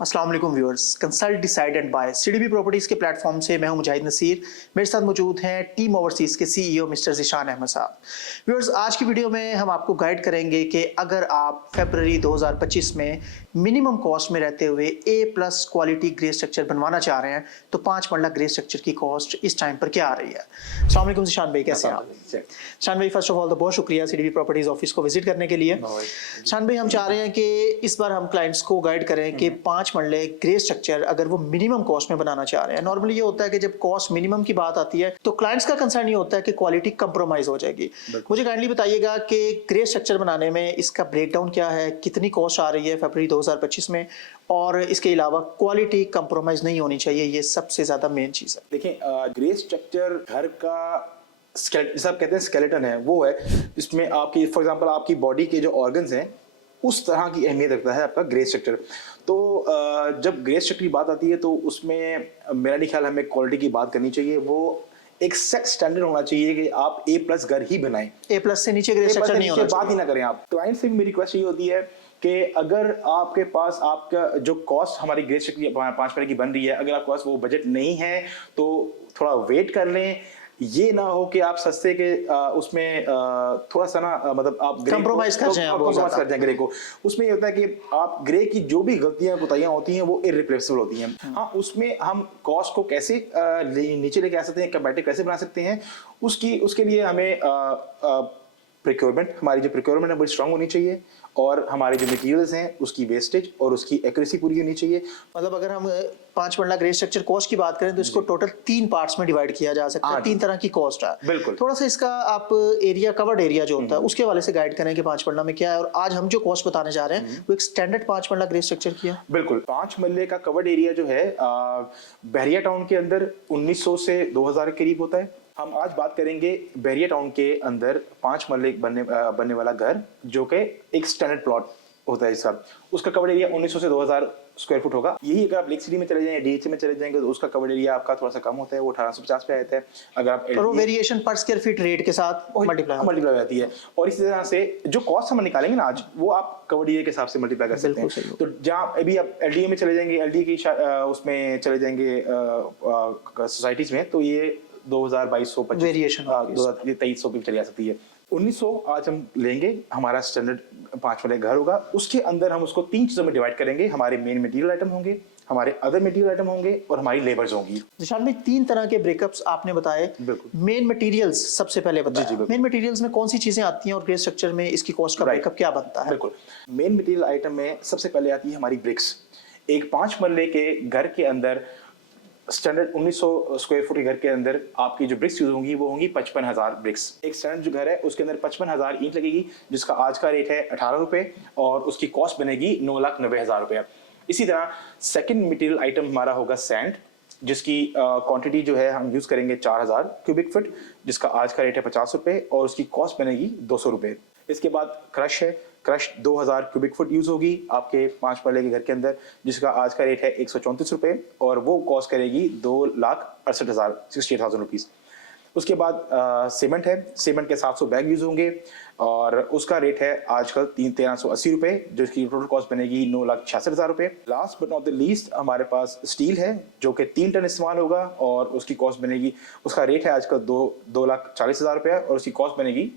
अस्सलाम वालेकुम viewers, consult decide and buy CDB properties के प्लेटफॉर्म से मैं हूं मुजाहिद नसीर। मेरे साथ मौजूद हैं टीम ओवरसीज के सीईओ मिस्टर ज़ीशान अहमद साहब। व्यूअर्स, आज की वीडियो में हम आपको गाइड करेंगे कि अगर आप फरवरी 2025 में मिनिमम कॉस्ट में रहते हुए A+ क्वालिटी ग्रे स्ट्रक्चर बनवाना चाह रहे हैं तो 5 मरला ग्रे स्ट्रक्चर की कॉस्ट इस टाइम पर क्या आ रही है। अस्सलाम वालेकुम ज़ीशान भाई, कैसे हैं आप? शान भाई, फर्स्ट ऑफ ऑल तो बहुत शुक्रिया सीडीबी प्रॉपर्टीज ऑफिस को विजिट करने के लिए। शान भाई, हम चाह रहे हैं कि इस बार हम क्लाइंट्स को गाइड करें कि 5 मरले ग्रे स्ट्रक्चर अगर वो मिनिमम कॉस्ट में बनाना चाह रहे हैं। नॉर्मली ये होता है कि जब कॉस्ट मिनिमम की बात आती है तो क्लाइंट्स का कंसर्न ये होता है कि क्वालिटी कंप्रोमाइज हो जाएगी। मुझे काइंडली बताइएगा कि ग्रे स्ट्रक्चर बनाने में इसका ब्रेकडाउन क्या है, कितनी कॉस्ट आ रही है फरवरी 2025 में, और इसके अलावा क्वालिटी कंप्रोमाइज नहीं होनी चाहिए, ये सबसे ज्यादा मेन चीज है। देखिए, ग्रे स्ट्रक्चर घर का जैसा आप कहते हैं स्केलेटन है, वो है जिसमें आपकी फॉर एग्जांपल आपकी बॉडी के जो ऑर्गन्स हैं उस तरह की अहमियत रखता है आपका ग्रे स्ट्रक्चर। तो जब ग्रे स्ट्रक्चर की बात आती है तो उसमें मेरा नहीं ख्याल हमें क्वालिटी की बात करनी चाहिए। वो एक सेट स्टैंडर्ड होना चाहिए कि आप A+ घर ही बनाएं, A+ से नीचे ग्रे स्ट्रक्चर नहीं होना चाहिए। बात ही ना करें आप। क्लाइंट से भी मेरी रिक्वेस्ट ये होती है कि अगर आपके पास आपका जो कॉस्ट हमारी ग्रे स्ट्रक्चर की 5 महीने की बन रही है, अगर आपके पास वो बजट नहीं है तो थोड़ा वेट कर लें। ये ना हो कि आप सस्ते के उसमें थोड़ा सा ना मतलब आप कंप्रोमाइज कर जाएं ग्रे को। उसमें ये होता है कि आप ग्रे की जो भी गलतियां कोताहियां होती हैं वो इररिप्लेसेबल होती हैं। हाँ, उसमें हम कॉस्ट को कैसे नीचे लेके आ सकते हैं, कंपैटिटिव कैसे बना सकते हैं, उसके लिए हमें प्रिक्योरमेंट, हमारी जो प्रिक्योरमेंट है बड़ी स्ट्रांग होनी चाहिए, और हमारे जो मटेरियल्स हैं उसकी वेस्टेज और उसकी एक्यूरेसी पूरी होनी चाहिए। मतलब अगर हम 5 मरला ग्रे स्ट्रक्चर कॉस्ट की बात करें तो इसको टोटल 3 पार्ट्स में डिवाइड किया जा सकता है। 3 तरह की कॉस्ट है। बिल्कुल। थोड़ा सा इसका आप एरिया, कवर्ड एरिया जो होता है उसके वाले से गाइड करें कि 5 मरला में क्या है, और आज हम जो कॉस्ट बताने जा रहे हैं वो एक स्टैंडर्ड 5 मरला ग्रे स्ट्रक्चर की है। बिल्कुल। 5 मरले का कवर्ड एरिया जो है बहरिया टाउन के अंदर 1900 से 2000 के करीब होता है। हम आज बात करेंगे बहरिया टाउन के अंदर 5 मरले बनने वाला घर, जो कि एक स्टैंडर्ड प्लॉट होता है इसका। उसका कवर एरिया 1900 से 2000 स्क्वायर फुट होगा। यही अगर आप लेक सिटी में चले जाएंगे, DHC में चले जाएंगे तो उसका कवर एरिया आपका थोड़ा सा कम होता है, वो 1850 पे आता है। अगर आप और वो वेरिएशन पर स्क्वायर फीट रेट के साथ मल्टीप्लाई हो जाती है। और इसी तरह से जो कॉस्ट हम निकालेंगे ना आज, वो आप कवर एरिया के हिसाब से मल्टीप्लाई कर सकते हैं। तो जहाँ अभी आप LDA में चले जाएंगे, LDA की उसमें चले जाएंगे सोसाइटीज में, तो ये 2225 वेरिएशन 2300 भी चली जा सकती है। 1900 आज हम लेंगे, हमारा स्टैंडर्ड 5 वाले घर होगा। उसके अंदर हम उसको 3 चीजों में डिवाइड करेंगे। हमारे मेन मटेरियल आइटम होंगे, हमारे अदर मटेरियल आइटम होंगे, और हमारी लेबर्स होंगी। ज़ीशान भाई, 3 तरह के ब्रेकअप्स आपने बताए। मेन मटेरियल्स सबसे पहले बताइए। मेन मटेरियल्स में कौन सी चीजें आती हैं और ग्रे स्ट्रक्चर में इसकी कॉस्ट का ब्रेकअप क्या बनता है? बिल्कुल। मेन मटेरियल आइटम में सबसे पहले आती है हमारी ब्रिक्स। एक 5 मरले के घर के अंदर स्टैंडर्ड 1900 स्क्वायर फुट के घर के अंदर आपकी जो ब्रिक्स यूज होंगी वो होंगी 55,000 ब्रिक्स। एक स्टैंडर्ड जो घर है उसके अंदर 55,000 ईंट लगेगी, जिसका आज का रेट है 18 रुपए, और उसकी कॉस्ट बनेगी 9,90,000 रुपया। इसी तरह सेकंड मटेरियल आइटम हमारा होगा सैंड, जिसकी क्वांटिटी जो है हम यूज करेंगे 4000 क्यूबिक फुट, जिसका आज का रेट है 50 रुपए, और उसकी कॉस्ट बनेगी 200 रुपए। इसके बाद क्रश है, क्रश 2000 क्यूबिक फुट यूज होगी आपके 5 मरले के घर के अंदर, जिसका आज का रेट है 134 रुपए, और वो कॉस्ट करेगी 2,68,000 68,000 रुपीज। उसके बाद सीमेंट है, सीमेंट के 700 बैग यूज होंगे, और उसका रेट है आजकल 1380 रुपए, जिसकी टोटल कॉस्ट बनेगी 9,66,000 रुपए। Last but not the least हमारे पास स्टील है, जो कि 3 टन इस्तेमाल होगा, और उसकी कॉस्ट बनेगी, उसका रेट है आजकल 2,40,000 रुपया, और उसकी कॉस्ट बनेगी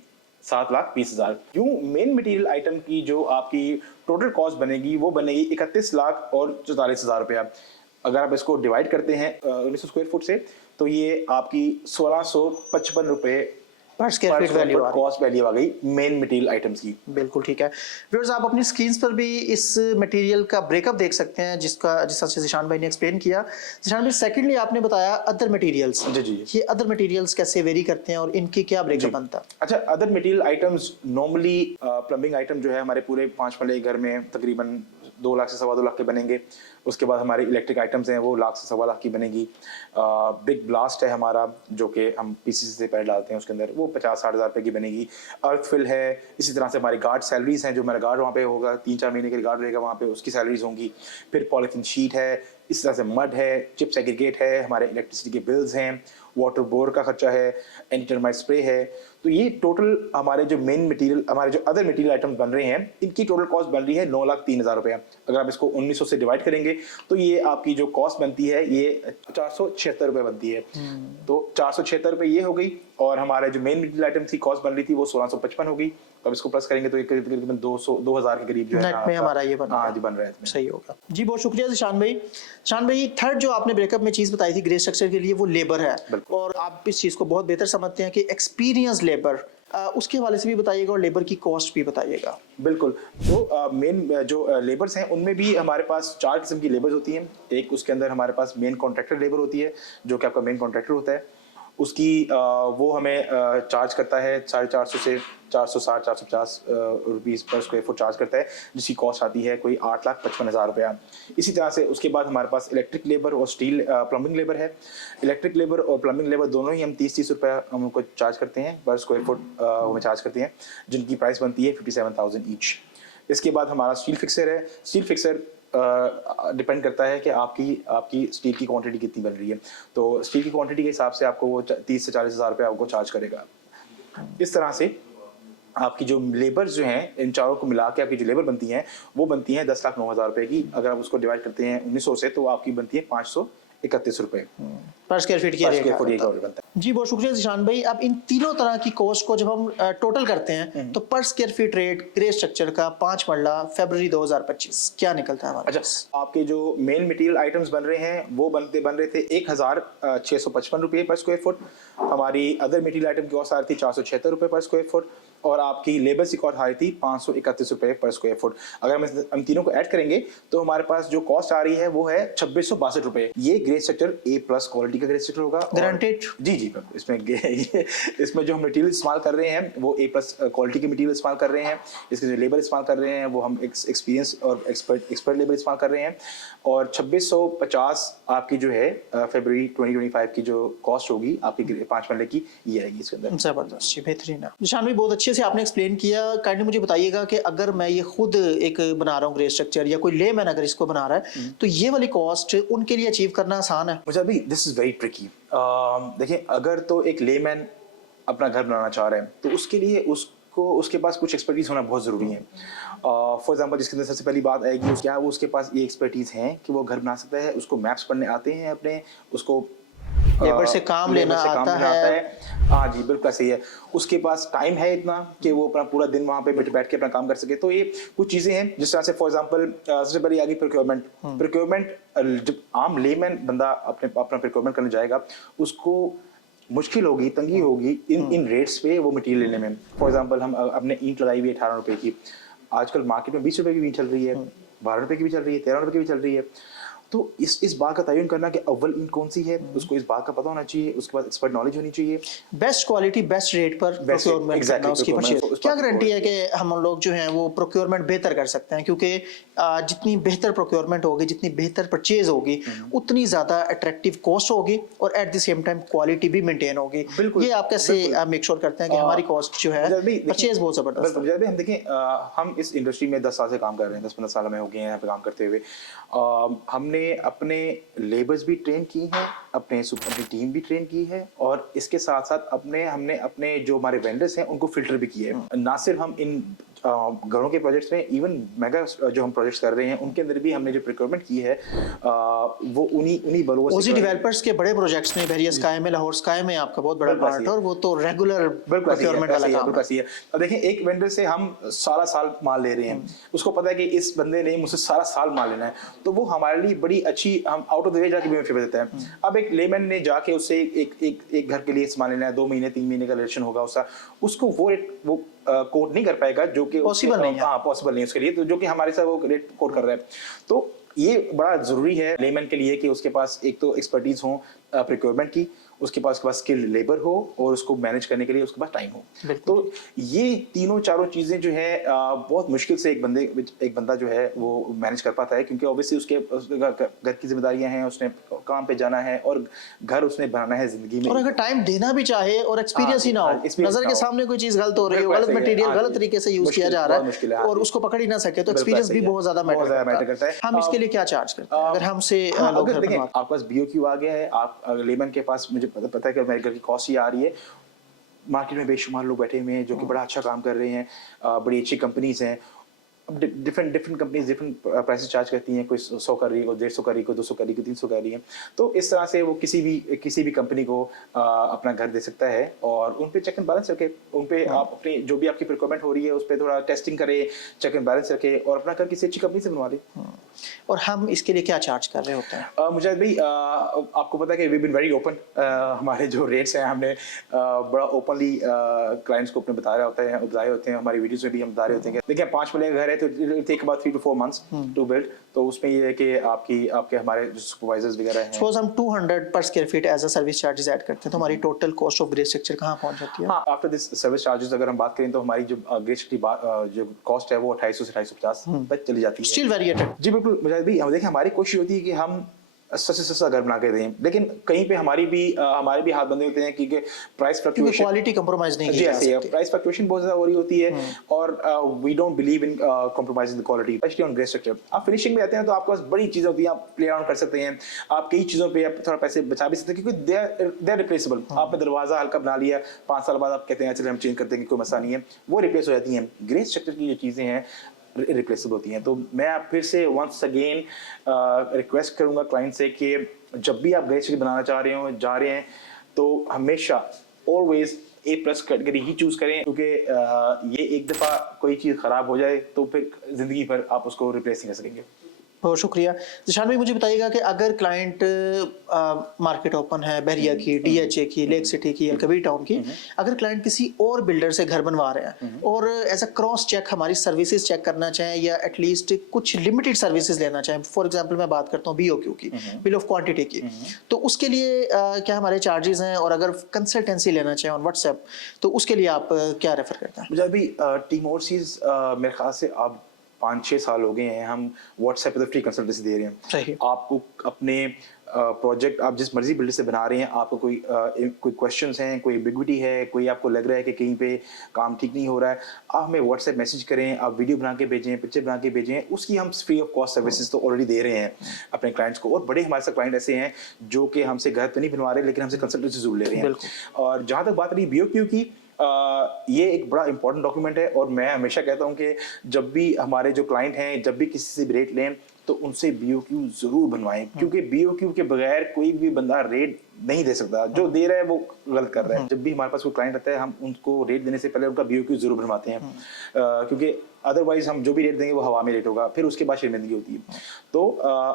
7,20,000। यूं मेन मटेरियल आइटम की जो आपकी टोटल कॉस्ट बनेगी वो बनेगी 31,44,000 रुपया। अगर आप इसको डिवाइड करते हैं 1900 स्क्वायर फुट से, तो ये आपकी 1,655 रुपए पर square feet value cost value आ गई मेन मटेरियल आइटम्स की। बिल्कुल ठीक है। व्यूअर्स, आप अपनी स्क्रीन पर भी इस मटेरियल का ब्रेकअप देख सकते हैं, जिस तरह से ज़ीशान भाई ने एक्सप्लेन किया। ज़ीशान भाई, सेकंडली आपने बताया अदर मटेरियल्स। जी। ये अदर मटेरियल्स कैसे वेरी करते हैं और इनकी क्या ब्रेकअप बनता है? अच्छा, other material items normally plumbing item जो है हमारे पूरे 5 मरले घर में तकरीबन 2 लाख से 2.25 लाख के बनेंगे। उसके बाद हमारी इलेक्ट्रिक आइटम्स हैं वो 1 लाख से 2.25 लाख की बनेगी। बिग ब्लास्ट है हमारा, जो कि हम PCC से पैर डालते हैं उसके अंदर, वो 50-60 हज़ार रुपये की बनेगी। अर्थ फिल है, इसी तरह से हमारी गार्ड सैलरीज हैं, जो मेरा गार्ड वहाँ पे होगा 3-4 महीने के लिए गार्ड रहेगा वहाँ पे, उसकी सैलरीज होंगी। फिर पॉलीथीन शीट है, इस तरह से मड है, चिप्स एग्रीगेट है, हमारे इलेक्ट्रिसिटी के बिल्स हैं, वाटर बोर का खर्चा है, एंटी टर्माइट स्प्रे है। तो ये टोटल हमारे जो मेन मटेरियल, हमारे जो अदर मटेरियल आइटम्स बन रहे हैं, इनकी टोटल कॉस्ट बन रही है 9,03,000 रुपया। अगर आप इसको 1900 से डिवाइड करेंगे तो ये आपकी जो कॉस्ट बनती है ये 476 रुपये बनती है। तो 476 रुपये ये हो गई, और हमारे जो मेन मटेरियल आइटम थी कॉस्ट बन रही थी वो 1655 हो गई। अब इसको प्लस करेंगे तो ये करीबन 2000 के करीब जो है नेट में हमारा ये बन हाँ जी बन रहा है इसमें। सही होगा जी। बहुत शुक्रिया जिशान भाई। जिशान भाई, थर्ड जो आपने ब्रेकअप में चीज बताई थी ग्रे स्ट्रक्चर के लिए, वो लेबर है, और आप इस चीज को बहुत बेहतर समझते हैं कि एक्सपीरियंस लेबर, उसके हवाले से भी बताइएगा और लेबर की कॉस्ट भी बताइएगा। बिल्कुल। तो मेन जो लेबर्स हैं उनमें भी हमारे पास 4 किस्म की लेबर्स होती हैं। एक उसके अंदर हमारे पास मेन कॉन्ट्रैक्टर लेबर होती है, जो कि आपका मेन कॉन्ट्रैक्टर होता है। उसकी वो हमें चार्ज करता है 450 से 460 450 रुपीज़ पर स्क्वायर फुट चार्ज करता है, जिसकी कॉस्ट आती है कोई 8,55,000 रुपया। इसी तरह से उसके बाद हमारे पास इलेक्ट्रिक लेबर और स्टील प्लम्बिंग लेबर है। इलेक्ट्रिक लेबर और प्लम्बिंग लेबर दोनों ही हम 30-30 रुपया हम उनको चार्ज करते हैं पर स्क्वायर फुट, हमें चार्ज करते हैं, जिनकी प्राइस बनती है 57,000 ईच। इसके बाद हमारा स्टील फिक्सर है। स्टील फिक्सर डिपेंड करता है कि आपकी स्टील की क्वांटिटी कितनी बन रही है। तो स्टील की क्वांटिटी के हिसाब से आपको वो 30 से 40 हज़ार रुपये आपको चार्ज करेगा। इस तरह से आपकी जो लेबर्स जो हैं, इन चारों को मिला के आपकी जो लेबर बनती हैं वो बनती हैं 10,09,000 रुपये की। अगर आप उसको डिवाइड करते हैं 1900 से तो आपकी बनती है 531 रुपये पर स्क्वायर फीट की बनता है। जी बहुत शुक्रिया जिशान भाई। अब इन तीनों तरह की कॉस्ट को जब हम टोटल करते हैं तो पर square feet rate grey structure का 5 मरला फरवरी 2025 क्या निकलता है हमारे? अच्छा, आपके जो मेन मटेरियल आइटम्स बन रहे हैं वो बन रहे थे 1,655 रुपये पर स्क्वायर फुट। हमारी अदर मटेरियल आइटम की कॉस्ट आ रही थी 476 रुपये पर स्क्वायर फुट, और आपकी लेबर की कॉस्ट आ रही थी 531 रुपये पर स्क्वायर फुट। अगर हम तीनों को ऐड करेंगे तो हमारे पास जो कॉस्ट आ रही है वो है 2662 रुपये। ये ग्रे स्ट्रक्चर A+ क्वालिटी का ग्रे स्ट्रक्चर होगा, गारंटेड। जी जी, इसमें जो हम मटेरियल इस्तेमाल कर रहे हैं वो A+ क्वालिटी के मटेरियल इस्तेमाल कर रहे हैं। इसके जो लेबर इस्तेमाल कर रहे हैं वो हम एक्सपीरियंस और एक्सपर्ट लेबर इस्तेमाल कर रहे हैं। और 2650 आपकी जो है फरवरी 2025 की जो कॉस्ट होगी आपकी 5 मरले की, ये आएगी इसके अंदर। जबरदस्त जी, बेहतरीन। निशान भाई बहुत अच्छे से आपने एक्सप्लेन किया। काइंडली मुझे बताइएगा कि अगर मैं ये खुद एक बना रहा हूँ ग्रे स्ट्रक्चर, या कोई लेमैन अगर इसको बना रहा है तो ये वाली कॉस्ट उनके लिए अचीव करना आसान है? मुझे अभी दिस इज वेरी ट्रिकी। देखिए, अगर तो एक लेमैन अपना घर बनाना चाह रहे हैं तो उसके लिए उसके पास कुछ एक्सपर्टीज होना बहुत ज़रूरी है। फॉर एग्जांपल, जिसके अंदर सबसे पहली बात आएगी क्या वो उसके पास ये एक्सपर्टीज है कि वो घर बना सकता है, उसको मैप्स पढ़ने आते हैं अपने, उसको लेबर से काम लेना आता है। हाँ जी, बिल्कुल सही है। उसके पास टाइम है इतना कि वो अपना पूरा दिन वहाँ पे बैठ के अपना काम कर सके। तो ये कुछ चीज़ें हैं जिस तरह से फॉर एग्जांपल सबसे पहले आ गई प्रोक्योरमेंट। जब आम लेमैन बंदा अपना प्रोक्योरमेंट करने जाएगा उसको मुश्किल होगी, तंगी होगी इन रेट्स पे वो मटेरियल लेने में। फॉर एग्जांपल, हम अपने ईंट लगाई हुई है 18 रुपए की, आजकल मार्केट में 20 रुपए की भी चल रही है, 12 रुपए की भी चल रही है, 13 रुपए की भी चल रही है। तो इस बात का तयन करना कि अव्वल ईंट कौन सी है, उसको इस बात का पता होना चाहिए। उसके बाद एक्सपर्ट नॉलेज होनी चाहिए, बेस्ट क्वालिटी बेस्ट रेट पर प्रोक्योरमेंट करना, उसकी परचेज। क्या गारंटी है कि हम लोग जो हैं वो प्रोक्योरमेंट बेहतर कर सकते हैं? क्योंकि जितनी बेहतर प्रोक्योरमेंट होगी, जितनी बेहतर परचेज होगी, उतनी ज्यादा अट्रैक्टिव कॉस्ट होगी और at the same time quality भी मेंटेन होगी। ये आप कैसे मेक श्योर करते हैं कि हमारी कॉस्ट जो है परचेज बहुत जबरदस्त है? हम देखें, हम इस इंडस्ट्री में 10 साल से काम कर रहे हैं, 10-15 साल हमें हो गए हैं यहाँ पे काम करते हुए। हमने अपने लेबर्स भी ट्रेन की हैं, अपनी टीम भी ट्रेन की है, और इसके साथ साथ हमने अपने जो हमारे वेंडर्स हैं उनको फिल्टर भी किए हैं। ना सिर्फ हम इन घरों के प्रोजेक्ट्स में, इवन मेगा जो हम प्रोजेक्ट्स कर रहे हैं उनके अंदर भी हमने जो प्रोक्योरमेंट की है वो उन्हीं बलों से। ओजी डेवलपर्स के बड़े प्रोजेक्ट्स में वेरियस स्काई में, लाहौर स्काई में आपका बहुत बड़ा पार्ट है, और वो तो रेगुलर प्रोक्योरमेंट वाला काम है। अब देखें, एक वेंडर से हम साल माल ले रहे हैं, उसको पता है कि इस बंदे ने मुझसे साल माल लेना है, तो वो हमारे लिए बड़ी अच्छी, हम आउट ऑफ द वे जाके भी फेवर देता है। अब एक लेमैन ने जाके उससे एक घर के लिए सामान लेना है, 2 महीने 3 महीने का रिलेशन होगा उसको वो रेट वो कोट नहीं कर पाएगा, जो कि पॉसिबल नहीं है। हाँ, पॉसिबल नहीं उसके लिए, तो जो कि हमारे साथ वो रेट कोट कर रहा है। तो ये बड़ा जरूरी है लेमैन के लिए कि उसके पास एक तो एक्सपर्टीज हो प्रोक्योरमेंट की, उसके पास स्किल्ड लेबर हो, और उसको मैनेज करने के लिए उसके पास टाइम हो। तो ये तीनों चारों चीजें जो है बहुत मुश्किल से एक बंदा जो है वो मैनेज कर पाता है, क्योंकि ऑब्वियसली उसके घर की जिम्मेदारियां हैं, उसने काम पे जाना है और घर उसने बनाना है जिंदगी में। और अगर टाइम देना भी चाहे और एक्सपीरियंस ही ना हो, नजर के सामने कोई चीज गलत हो रही है, गलत मटेरियल गलत तरीके से यूज किया जा रहा है और उसको पकड़ ही ना सके, तो एक्सपीरियंस भी बहुत ज्यादा मैटर करता है। हम इसके लिए क्या चार्ज करते हैं अगर हमसे? अगर देखें, आपके पास BOQ आ गया है, आप लेमैन के पास मुझे पता है कि मेरे घर की कॉस्ट ये आ रही है। मार्केट में बेशुमार लोग बैठे हुए हैं जो कि बड़ा अच्छा काम कर रहे हैं, बड़ी अच्छी कंपनीज हैं। अब different companies different prices charge करती हैं, कोई 100 कर रही है, कोई 150 कर रही है, कोई 200 कर रही है, कोई 300 कर रही है। तो इस तरह से वो किसी भी कंपनी को अपना घर दे सकता है, और उन पे चेक एंड बैलेंस रखे, उन पे आप अपनी जो भी आपकी रिक्वायरमेंट हो रही है उस पर थोड़ा टेस्टिंग करें, चेक एंड बैलेंस रखें, और अपना घर किसी अच्छी कंपनी से बनवा दें। और हम इसके लिए क्या चार्ज कर रहे होते हैं? मुजाहिद भाई, आपको पता है कि वी बीन वेरी ओपन। हमारे जो रेट्स हैं हमने बड़ा ओपनली क्लाइंट्स को अपने बताए होते हैं, हमारी वीडियोस में भी हम बता रहे होते हैं कि देखिए 5 महीने का घर है तो it will take about 3 to 4 months to build. तो उसमें ये है कि आपके हमारे जो सुपरवाइजर्स वगैरह हैं, सपोज हम 200 पर square feet as a service charges add करते हैं तो हमारी total cost of grey structure कहाँ पहुंच जाती है? हाँ, आफ्टर दिस सर्विस चार्जेस अगर हम बात करें तो हमारी जो ग्रे स्ट्रक्चर जो कॉस्ट है वो 2800 से 2850 तक चली जाती है। स्टिल वेरिएटेड। जी बिल्कुल मुजाहिद भाई, हम देखिए हमारी कोशिश होती है कि हम सस्ते से सस्ता घर बना के दें, लेकिन कहीं पे हमारे भी हाथ बंधे होते हैं क्योंकि प्राइस क्योंकि क्वालिटी कंप्रोमाइज नहीं की जा सकती। प्राइस फ्लक्चुएशन बहुत ज्यादा हो रही होती है, और we don't believe in compromising the quality, specially on grey structure. आप फिनिशिंग में आते हैं तो आपके पास बड़ी चीजें होती हैं, आप प्ले अराउंड कर सकते हैं, आप कई चीजों पे आप थोड़ा पैसे बचा भी सकते हैं क्योंकि दे आर रिप्लेसेबल। आपने दरवाजा हल्का बना लिया, 5 साल बाद आप कहते हैं चलिए हम चेंज कर देंगे, कोई मसला नहीं है, वो रिप्लेस हो जाती हैं। ग्रे स्ट्रक्चर की जो चीजें हैं रिप्लेसेबल होती हैं। तो मैं आप फिर से वंस अगेन रिक्वेस्ट करूंगा क्लाइंट से कि जब भी आप ग्रे स्ट्रक्चर बनाना जा रहे हैं तो हमेशा always A+ category he choose करें, क्योंकि ये एक दफा कोई चीज खराब हो जाए तो फिर जिंदगी भर आप उसको रिप्लेस नहीं कर सकेंगे। बहुत शुक्रिया। जिशान भाई, मुझे बताइएगा कि अगर क्लाइंट मार्केट ओपन है बहरिया की, DHA की, लेक सिटी की, अलकबीर टाउन की, अगर क्लाइंट किसी और बिल्डर से घर बनवा रहे हैं और एज अ क्रॉस चेक हमारी सर्विसेज चेक करना चाहें या एटलीस्ट कुछ लिमिटेड सर्विसेज लेना चाहें, फॉर एग्जांपल मैं बात करता हूँ BOQ की, बिल ऑफ क्वांटिटी की, तो उसके लिए क्या हमारे चार्जेस हैं? और अगर कंसल्टेंसी लेना चाहें ऑन व्हाट्सएप तो उसके लिए आप क्या रेफर करते हैं? मुझे अभी टीम ओवरसीज मेरे ख्याल से आप 5-6 साल हो गए हैं हम व्हाट्सएप पे फ्री कंसल्टेंसी दे रहे हैं। सही। आपको अपने प्रोजेक्ट आप जिस मर्जी बिल्डर से बना रहे हैं, आपको कोई क्वेश्चंस हैं, कोई एम्बिग्विटी है, कोई आपको लग रहा है कि कहीं पे काम ठीक नहीं हो रहा है, आप हमें व्हाट्सएप मैसेज करें, आप वीडियो बना के भेजें, पिक्चर बना के भेजें, उसकी हम फ्री ऑफ कॉस्ट सर्विसेज तो ऑलरेडी दे रहे हैं अपने क्लाइंट्स को। और बड़े हमारे साथ क्लाइंट ऐसे हैं जो कि हमसे घर तो नहीं बनवा रहे लेकिन हमसे कंसल्टेंसी जरूर ले रहे हैं। और जहाँ तक बात रही BOQ की, ये एक बड़ा इंपॉर्टेंट डॉक्यूमेंट है, और मैं हमेशा कहता हूं कि जब भी हमारे जो क्लाइंट हैं, जब भी किसी से भी रेट लें तो उनसे BOQ जरूर बनवाएं, क्योंकि BOQ के बगैर कोई भी बंदा रेट नहीं दे सकता। जो दे रहा है वो गलत कर रहा है। जब भी हमारे पास कोई क्लाइंट आता है हम उनको रेट देने से पहले उनका BOQ जरूर बनवाते हैं, क्योंकि अदरवाइज हम जो भी रेट देंगे वो हवा में रेट होगा, फिर उसके बाद शर्मिंदगी होती है। तो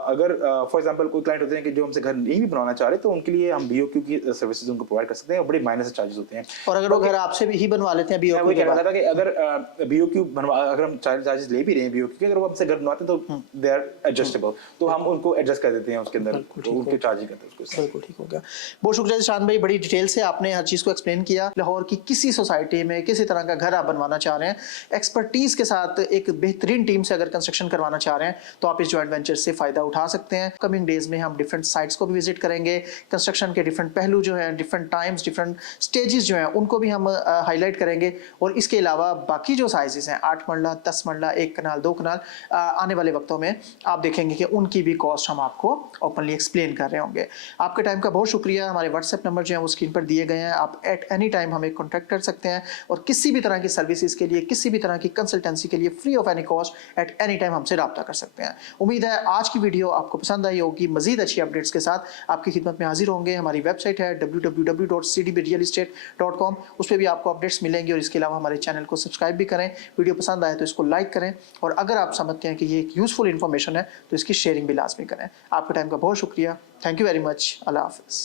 अगर फॉर एग्जांपल कोई क्लाइंट होते हैं कि जो हमसे घर नहीं भी बनवाना चाह रहे, तो उनके लिए हम BOQ की सर्विसेज उनको प्रोवाइड कर सकते हैं, और बड़े माइनर से चार्जेस होते हैं। और अगर वो घर आपसे भी ही बनवा लेते हैं BOQ के बाद, कि अगर अगर हम चार्जेस ले भी रहे हैं BOQ के, अगर वो हमसे घर बनवाते हैं तो दे आर एडजस्टेबल, तो हम उनको एडजस्ट कर देते हैं उसके अंदर, तो उनके चार्ज ही करते हैं उसको। बिल्कुल ठीक हो गया। बहुत शुक्रिया जिशान भाई, बड़ी डिटेल से आपने हर चीज़ को एक्सप्लेन किया। लाहौर की किसी सोसाइटी में किसी तरह का घर आप बनवाना चाह रहे हैं, एक्सपर्टीज के साथ एक बेहतरीन टीम से अगर कंस्ट्रक्शन करवाना चाह रहे हैं तो आप इस जॉइंट वेंचर से फायदा उठा सकते हैं। कमिंग डेज में हम डिफरेंट साइट्स को भी विजिट करेंगे, कंस्ट्रक्शन के डिफरेंट पहलू जो हैं, डिफरेंट टाइम्स, डिफरेंट स्टेजेस जो हैं, उनको भी हम हाईलाइट करेंगे। और इसके अलावा बाकी जो साइजेस हैं 8 मरला, 10 मरला, 1 कनाल, 2 कनाल, आने वाले वक्तों में आप देखेंगे कि उनकी भी कॉस्ट हम आपको ओपनली एक्सप्लेन कर रहे होंगे। आपके टाइम का बहुत शुक्रिया। हमारे व्हाट्सएप नंबर जो है वो स्क्रीन पर दिए गए हैं, आप एट एनी टाइम हमें कॉन्टैक्ट कर सकते हैं, और किसी भी तरह की सर्विसेज के लिए, किसी भी तरह की कंसल्टेंसी के लिए free of any cost at any time हमसे रब्ता कर सकते हैं। उम्मीद है आज की वीडियो आपको पसंद आई होगी। मजीद अच्छी अपडेट्स के साथ आपकी खिदमत में हाजिर होंगे। हमारी वेबसाइट है www.cdbrealestate.com, उस पर भी आपको अपडेट्स मिलेंगे। और इसके अलावा हमारे चैनल को सब्सक्राइब भी करें, वीडियो पसंद आए तो इसको लाइक करें, और अगर आप समझते हैं कि ये एक यूजफुल इन्फॉर्मेशन है तो इसकी शेयरिंग भी लाजमी करें। आपके टाइम का बहुत शुक्रिया। Thank you very much. अल्लाह हाफिज़।